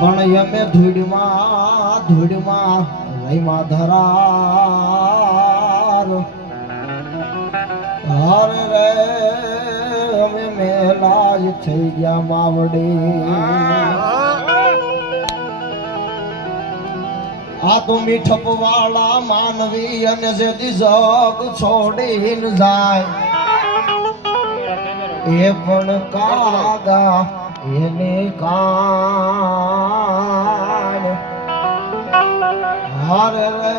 પણ અમે ધૂળમાં રહીમાં ધરાર હર રે અમે મેલાજ થઈ ગયા માવડી આ તો મીઠપ વાળા માનવી અને જે જગ છોડીને જાય એ પણ કાગા એને કાન હર રે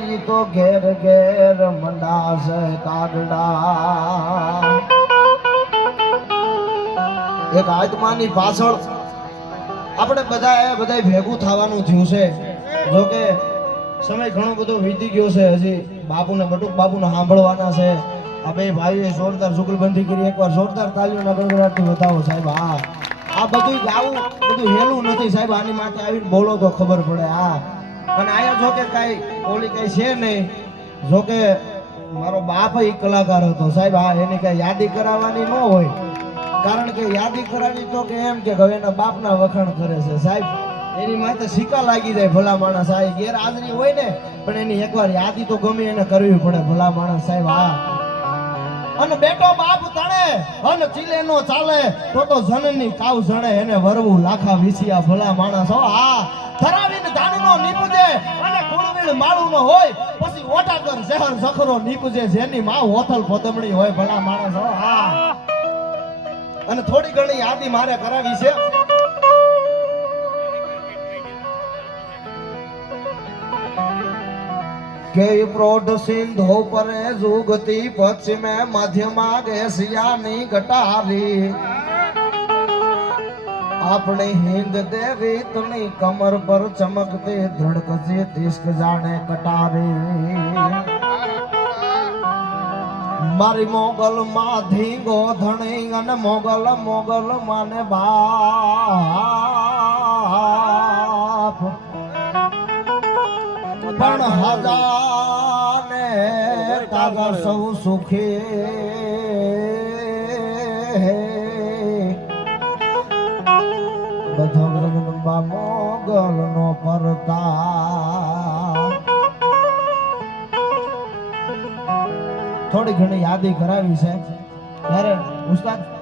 ઈ તો ઘેર ઘેર મંડાશે કાગડા એક આત્માની પાછળ આપણે બધા ભેગું થવાનું થયું છે જોકે સમય ઘણો બધો વીતી ગયો છે હજી બાપુને બટુક બાપુને સાંભળવાના છે આ બે ભાઈઓએ જોરદાર જુગલબંધી કરી એકવાર જોરદાર તાલીઓના ગણગણાટથી બતાવો સાહેબ હા આ બધું આવું બધું હેલું નથી સાહેબ આની માટે આવીને બોલો તો ખબર પડે હા અને આયા જો કે કાંઈ ઓલી કાંઈ છે નહીં જો કે મારો બાપ એ કલાકાર હતો સાહેબ હા એની કાંઈ યાદી કરાવવાની ન હોય કારણ કે યાદી કરાવી તો કે એમ કે હવે એના બાપના વખાણ કરે છે સાહેબ એની માથે સિક્કા લાગી જાય ભલા માણસ આ ગેરહાજરી હોય ને પણ એની એકવાર યાદી તો ગમે એને કરવી પડે ભલા માણસ સાહેબ હા અને બેટો બાપ તણે અને ચીલે નો ચાલે તો જનની કાવ જણે એને વરવું લાખા વિસિયા ભલા માણસ હો હા ધરાવીને ધાનનો નીપજે અને કુળવીળ માળું નો હોય પછી ઓટાકર શહેર સખરો નીપજે જેની માં ઓથલ પદમણી હોય ભલા માણસ હો હા અને થોડી ઘણી યાદી મારે કરાવી છે કે પ્રોઢ સિંધો પરે જુગતી પશ્ચિમે મધ્યમાં એશિયાની ગટારી આપણે હિંદ દેવી તુની કમર પર ચમકતી ધડકતી તિશ્ક જાણે કટારી મારી મોગલ માં ધીંગો ધણી અને મોગલ માને બાપ પણ હજાને તાગા સૌ સુખી બધા વૃંદબા મોગલ નો પરતા થોડી ઘણી યાદી કરાવી છે ત્યારે ઉસ્તાદ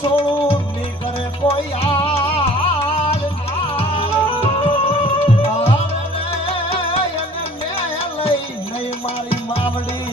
છોડું ની કરે કોઈ હાલ એને મેં લઈ નહીં મારી માવડી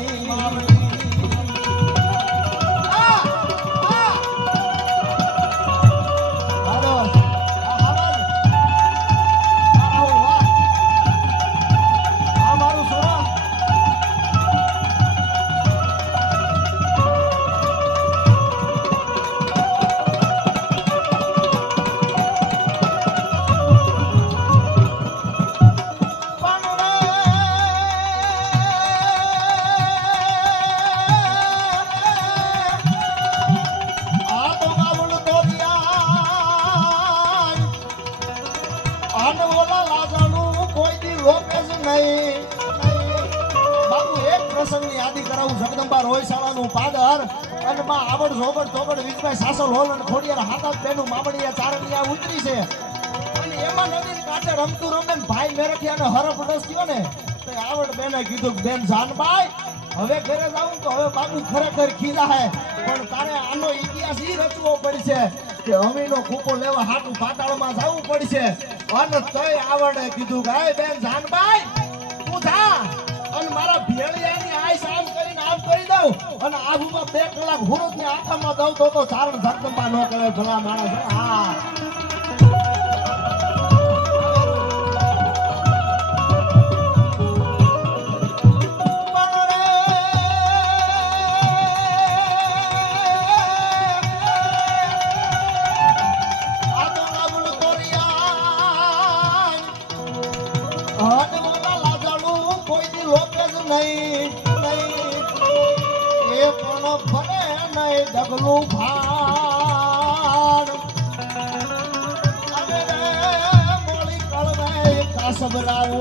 ગોયશાળાનું પાદર અને માં આવડ જોગડ ચોગડ વીજભાઈ સાસલ હોલ અને ખોડિયાર હાથાત બેનું મામણીયા ચારણિયા ઉતરી છે અને એમાં નદીને કાંઠે રમતું રમે ને ભાઈ મેરખિયાને હરફ રસ થયો ને તો આવડ બેને કીધું કે બેન જાનબાઈ હવે ઘરે જાઉં તો હવે બાબુ ખરેખર ખીલા હે પણ તારે આનો ઇતિહાસ ઈ રચવો પડશે કે અમીનો કૂપો લેવા હાટું પાતાળમાં જવું પડશે અને તોય આવડે કીધું કે હે બેન જાનબાઈ તું જા અને મારા ભેળિયાની આઈસ આમ કરીને આમ કરી દઉં અને આબુમાં 2 કલાક હુરતની આંખામાં દઉં તો ચારણ જગદંબા ન કરે ભલા માણસ હા ડગલું ભાડ અરે મોળી કળવે કાસબરાઓ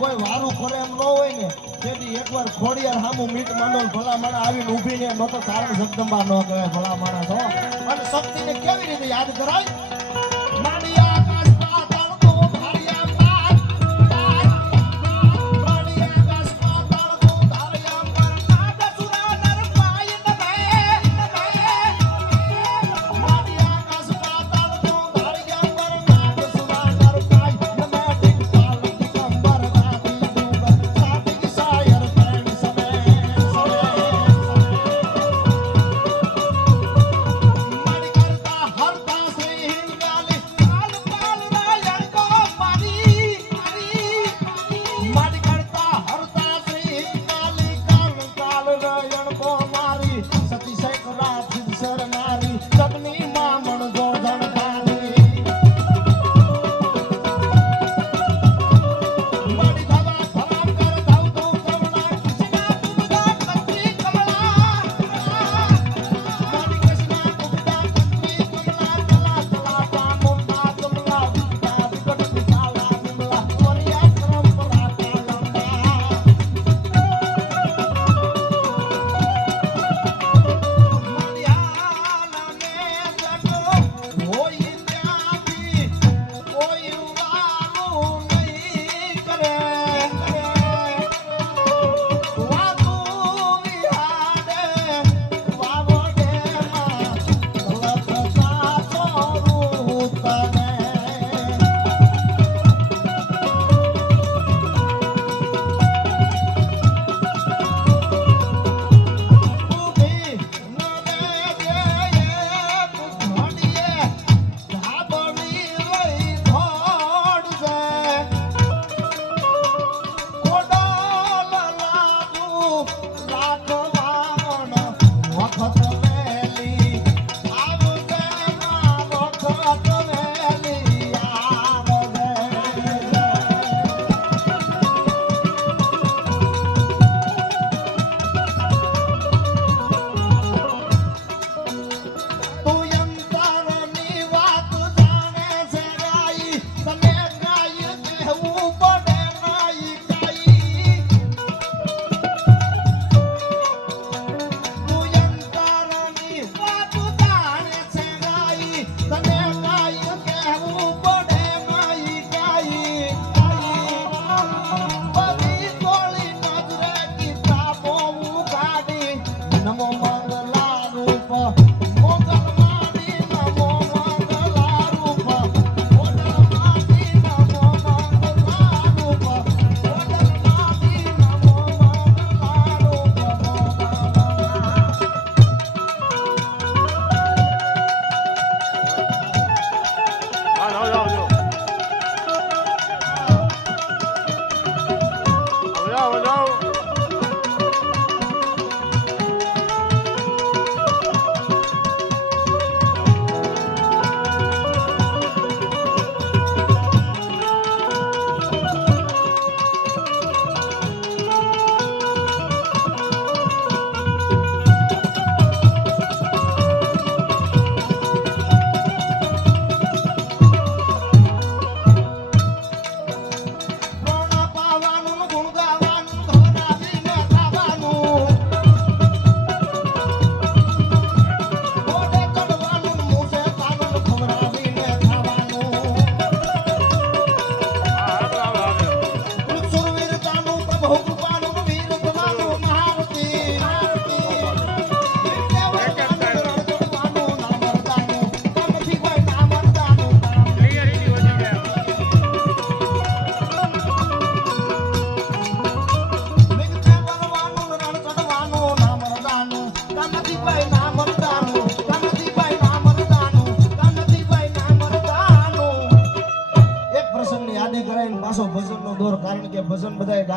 કોઈ વારું કરે એમ ન હોય ને તેથી એકવાર ખોડિયાર હામું મીટ માંડોલ ભલા માણા આવીને ઊભીને ન તો ચારણ જગદંબા ન કહે ભલા માણસ હો અને શક્તિને કેવી રીતે યાદ કરાય માડિયા આકાશ પાતાળ તો ધારિયા પાર માડિયા આકાશ પાતાળ તો ધારિયા પાર કાદસુરા નર પાય ન માડિયા આકાશ પાતાળ તો ધારિયા પાર કાદસુરા નર પાય ન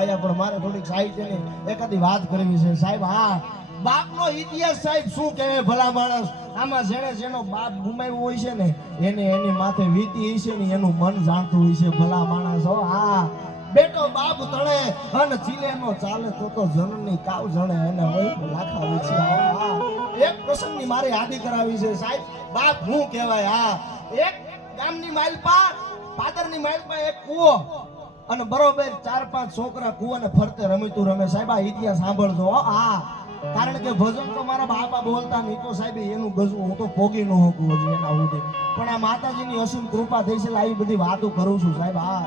આયા પણ મારે થોડીક સાહિત્યની એકાદી વાત કરવી છે સાહેબ. હા, બાપનો ઇતિહાસ સાહેબ શું કહેવાય ભલા માણસ. આમાં જેનો બાપ ગુમાવ્યો હોય છે ને એને એની માથે વીતી હશે ને એનું મન જાણતું હોય છે ભલા માણસ. હો હા, બેટો બાપ તણે અને ચીલે નો ચાલે તો જનની કાવ જણે એને હોય લાખા વિશે. હા, એક પ્રસંગની મારે યાદી કરાવી છે સાહેબ. બાપ શું કહેવાય. હા, એક ગામની માલપા પાદરની માલપા એક કૂવો અને બરોબર 4-5 છોકરા કૂવાને ફરતે રમીતું રમે. સાહેબ આ ઇતિહાસ સાંભળજો. હા, કારણ કે ભજન તો મારા બાપા બોલતા નહીં તો સાહેબ એનું ગજવું હું તો પોગી ન હોકું હજી એના સુધી. પણ આ માતાજીની અસીમ કૃપા થઈ છે આવી બધી વાતો કરું છું સાહેબ. હા,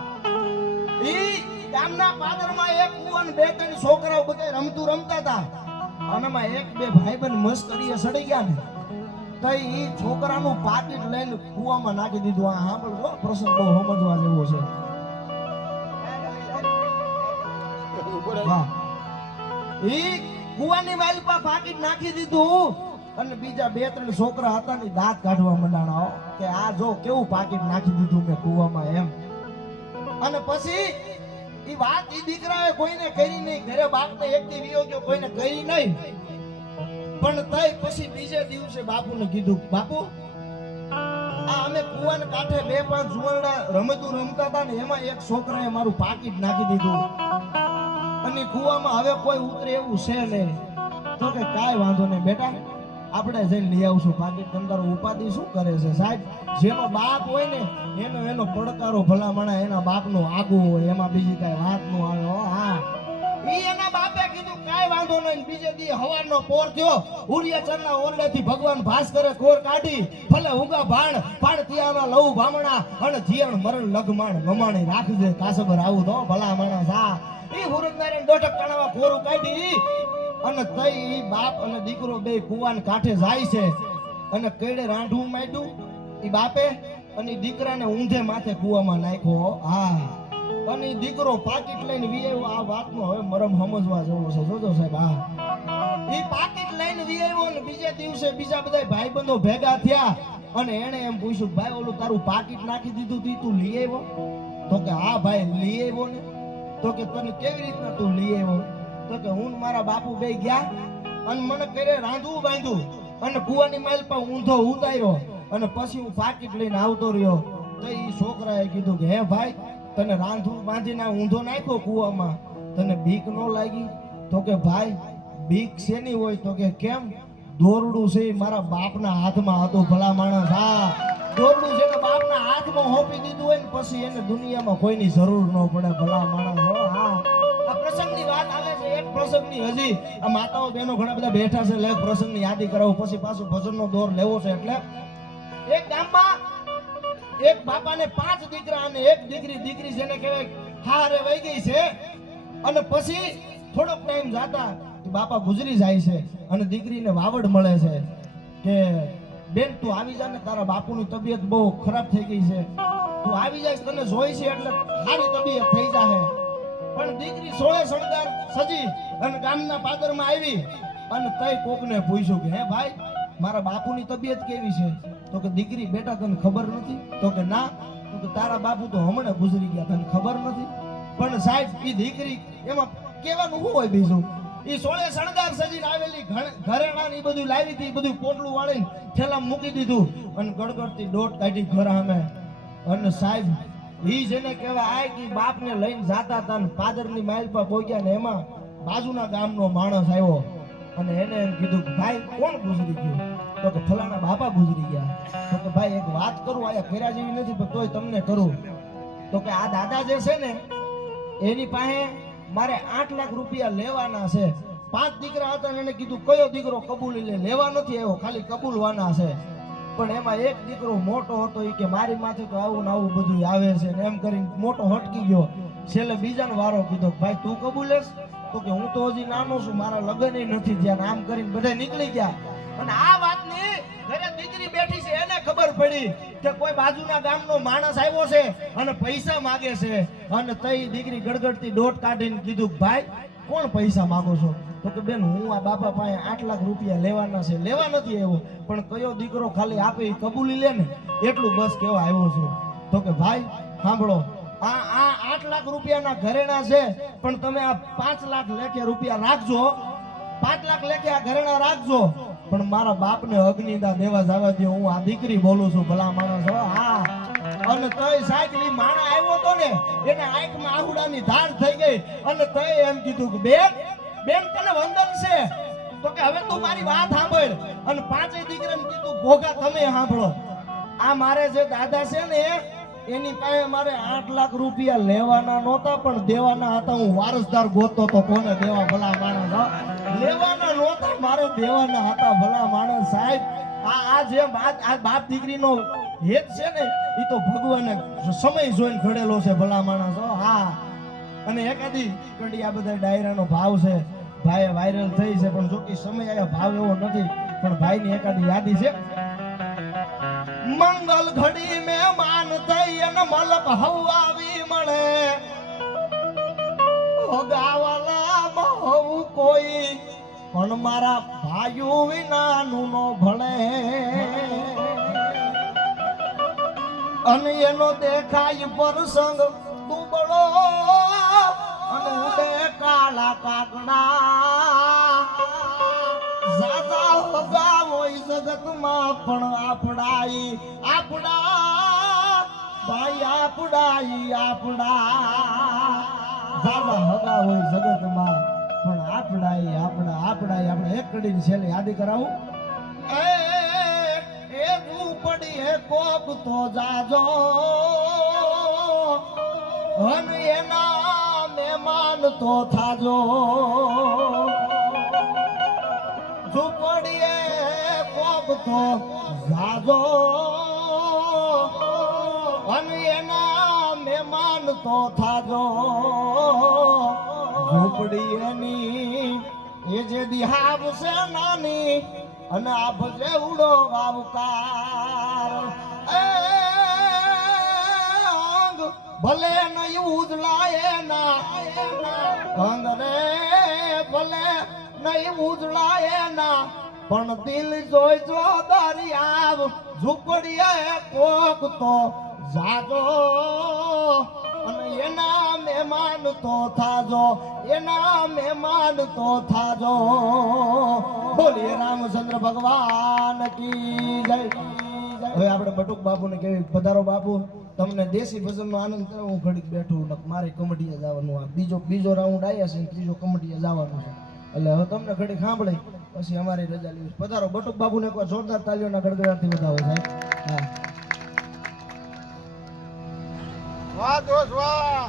ઈ ગામના પાદરમાં એક કૂવો અને 2-3 છોકરાઓ બધા રમતા હતા અને માં 1-2 ભાઈબંધ મસ્કરીએ સડી ગયા ને તો ઈ છોકરાનું પાકીટ લઈને કૂવામાં નાખી દીધું. આ સાંભળજો, પ્રસંગ બહુ સમજવા જેવો છે. હા, ઈ કૂવાની વાલપા પાકીટ નાખી દીધું અને બીજા 2-3 છોકરા હતા ને દાંત કાઢવા મંડાણા કે આ જો કેવું પાકીટ નાખી દીધું મેં કૂવામાં એમ. અને પછી ઈ વાત ઈ દીકરાએ કોઈને કરી નહીં, ઘરે બાપને એકથી વિયો ગયો, કોઈને કરી નહીં. પણ તઈ પછી બીજે દિવસે બાપુને કીધું, બાપુ આ અમે કૂવાને કાંઠે 2-5 જુવાનડા રમતા હતા ને એમાં એક છોકરાએ મારું પાકીટ નાખી દીધું અને કૂવામાં હવે કોઈ ઉતરે એવું છે નહીં. તો કે કાંઈ વાંધો નહીં બેટા, આપણે જઈને લઈ આવશું પાકીટ. કંદારો ઉપાધિ શું કરે છે સાહેબ. જેનો બાપ હોય ને એનો પડકારો ભલા માણા એના બાપનો આગું હોય, એમાં બીજી કાંઈ વાત ન આવે. હા, ઈ એના બાપે કીધું કાંઈ વાંધો નહીં. બીજે દી હવારનો પોર થયો, ઉરિયાચરના ઓરડેથી ભગવાન ભાસ્કરે કોર કાઢી ભલે ઉગા ભાણ તિયાના લવ ભામણા અને જીયણ મરણ લગમાણ મમાણી રાખજે કાસબર આવું તો ભલા માણસ. હા, ઈ હુરનારાયણ દોઢક કણાવા કોરું કાઢી અને તઈ ઈ બાપ અને દીકરો બે કૂવાને કાંઠે જાય છે અને કેડે રાંઢું માંડ્યું ઈ બાપે અને દીકરાને ઊંધે માથે કૂવામાં નાખ્યો. હા, અને દીકરો પાકીટ લઈને વિયાયો. આ વાતનો હવે મરમ સમજવા જેવો છે, જોજો સાહેબ. હા, ઈ પાકીટ લઈને વિયાયો ને બીજે દિવસે બીજા બધા ભાઈબંધો ભેગા થયા અને એને એમ પૂછ્યું, ભાઈ ઓલું તારું પાકીટ નાખી દીધું તું લઈ આવ્યો? તો કે હા ભાઈ લઈ આવ્યો ને. તો કે તને કેવી રીતના તું લઈ આવ્યો? તો કે હું મારા બાપુ બે ગયા અને મને કરે રાંધવું બાંધ્યું અને કૂવાની માઇલ પર ઊંધો ઉતાર્યો અને પછી હું પાકીટ લઈને આવતો રહ્યો. તો ઈ છોકરાએ કીધું કે હે ભાઈ, તને રાંધવું બાંધીને ઊંધો નાખ્યો કૂવામાં, તને બીક ન લાગી? તો કે ભાઈ બીક શેની હોય? તો કે કેમ? દોરડું છે મારા બાપના હાથમાં હતું ભલા માણસ. હા, દોરડું છે કે બાપના હાથમાં હોપી દીધું હોય ને પછી એને દુનિયામાં કોઈની જરૂર ન પડે ભલા માણસ. હા, આ પ્રસંગની વાત આવે છે. એક પ્રસંગની હજી આ માતાઓ બહેનો ઘણા બધા બેઠા છે, લે પ્રસંગની યાદી કરાવો પછી પાછું ભજનનો દોર લેવો છે. એટલે એક ગામમાં એક બાપાને 5 દીકરા અને 1 દીકરી. દીકરી જેને કહેવાય હારે વહી ગઈ છે અને પછી થોડોક ટાઈમ જાતા બાપા ગુજરી જાય છે અને દીકરીને વાવડ મળે છે કે બેન તું આવી જા ને, તારા બાપુની તબિયત બહુ ખરાબ થઈ ગઈ છે, તું આવી જાય, તને જોઈ છે એટલે સારી તબિયત થઈ જાહે. પણ દીકરી 16 શણગાર સજી અને ગામના પાદરમાં આવી અને તઈ કોકને પૂછ્યું કે હે ભાઈ, મારા બાપુની તબિયત કેવી છે? તો કે દીકરી બેટા તને ખબર નથી? તો કે ના. તો કે તારા બાપુ તો હમણાં ગુજરી ગયા, તને ખબર નથી? પણ સાહેબ ઈ દીકરી એમાં કહેવાનું શું હોય બીજું? ઈ 16 શણગાર સજીને આવેલી ઘરેણા ને બધું લાવી હતી, બધું પોટલું વાળીને થેલા મૂકી દીધું અને ગડગડતી દોટ કાઢી ઘર સામે. અને સાહેબ ઈ જેને કહેવાય આ કે બાપને લઈને જાતા હતા ને પાદરની માઇલ પર પહોંચ્યા ને એમાં બાજુના ગામનો માણસ આવ્યો અને એને એમ કીધું કે ભાઈ કોણ ગુજરી ગયું? તો કે ફલાણા બાપા ગુજરી ગયા. તો કે ભાઈ એક વાત કરું, આયા કર્યા જેવી નથી પણ તોય તમને કરું. તો કે આ દાદા જે છે ને એની પાસે મારે 8 લાખ રૂપિયા લેવાના છે. 5 દીકરા હતા એને કીધું કયો દીકરો કબૂલી લે, લેવા નથી આવ્યો, ખાલી કબૂલવાના છે. પણ એમાં એક દીકરો મોટો હતો એ કે મારી માથે તો આવું ને આવું બધું આવે છે ને એમ કરીને મોટો હટકી ગયો. છેલ્લે બીજાનો વારો કીધો ભાઈ તું કબૂલેશ? તો કે હું તો હજી નાનો છું, મારા લગ્ન નથી થયા. આમ કરીને બધા નીકળી ગયા અને આ વાતની ઘરે દીકરી બેઠી છે એને ખબર પડી કે કોઈ બાજુના ગામનો માણસ આવ્યો છે અને પૈસા માંગે છે. અને તઈ દીકરી ગડગડતી દોટ કાઢીને કીધું ભાઈ કોણ પૈસા માંગો છો? તો કે બેન હું આ બાપા પાસે 8 લાખ રૂપિયા લેવાના છે, લેવા નથી આવ્યો પણ કયો દીકરો ખાલી આપે કબૂલી લે ને એટલું બસ કેવા આવ્યો છું. તો કે ભાઈ સાંભળો, આ 8 લાખ રૂપિયાના ઘરેણા છે, પણ તમે આ 5 લાખ લેખે રૂપિયા રાખજો, 5 લાખ લેખે આ ઘરેણા રાખજો, પણ મારા બાપને અગ્નિદા દેવા જવા દો. હું આ દીકરી બોલું છું, ભલા માણસ હો. હા, અને તોય સાહેબ ઈ માણા આવ્યો તો ને, એને આંખમાં આહુડાની ધાર થઈ ગઈ, અને તોય એમ કીધું કે બેન તને વંદન છે. તો કે હવે તું મારી વાત સાંભળ. અને પાંચેય દીકરાને કીધું ભોગા તમે સાંભળો. આ મારે જે દાદા છે ને, એની પાસે મારે 8 લાખ રૂપિયા લેવાના નહોતા, પણ દેવાના હતા. હું વારસદાર ગોતતો તો કોને દેવા, ભલા માણસ. લેવાના નહોતા, મારે દેવાના હતા, ભલા માણસ. સાહેબ આ જે બાપ દીકરીનો હેત છે ને, એ તો ભગવાને સમય જોઈને ઘડેલો છે, ભલા માણસ. હા, અને એકાદી કડી આ બધા ડાયરાનો ભાવ છે, ભાઈ વાયરલ થઈ છે, પણ જો કે સમય આયા ભાવ એવો નથી. પણ ભાઈની એકાદી યાદી છે. મંગલ ઘડી મે માન થઈ અને મલક હવાવી મળે, હોગાવાલા બહુ કોઈ પણ મારા ભાઈઓ વિનાનું નો ભળે. અને એનો દેખાય પ્રસંગ દુબળો અને ઉડે કાળા કાગડા. જાજા હોગા હોય જગતમાં પણ આપડા ભાઈ આપડા. જાજા હોગા હોય જગતમાં પણ આપડા. આપણે એક કડીની છેલ્લી યાદી કરાવું. એ ઝૂંપડી હે કોક તો જાજો, અને એના મહેમાન તો થાજો. ઝૂંપડીએ કોક તો જાજો, અને એના મહેમાન તો થાજો. ઝૂંપડી એની એ જે દિહાબ છે નાની, અને આ ભજે ઉડો વાવકાર. ભલે નહીં ઉજળાય ના અંગ રે, ભલે નહીં ઉજળાય ના, પણ દિલ જોઈ જો દરિયાવ. ઝૂંપડીએ કોક તો જાજો, અને એના મહેમાન તો થાજો, એના મહેમાન તો થાજો. બોલીએ રામચંદ્ર ભગવાન કી જય. હવે આપણે બટુક બાપુને કેવી પધારો બાપુ. તમને દેશી ભજનનો આનંદ કરો. હું ઘડીક બેઠું, મારે કમટીએ જવાનું. આ બીજો રાઉન્ડ આવ્યા છે, ત્રીજો કમટીએ જવાનું છે, એટલે હવે તમને ઘડીક સાંભળી પછી અમારી રજા લેવી. પધારો બટુક બાપુને કોઈ જોરદાર તાલીઓના ગડગડાટથી વધાવો સાહેબ. હા, વાહ દોસ્ત વાહ.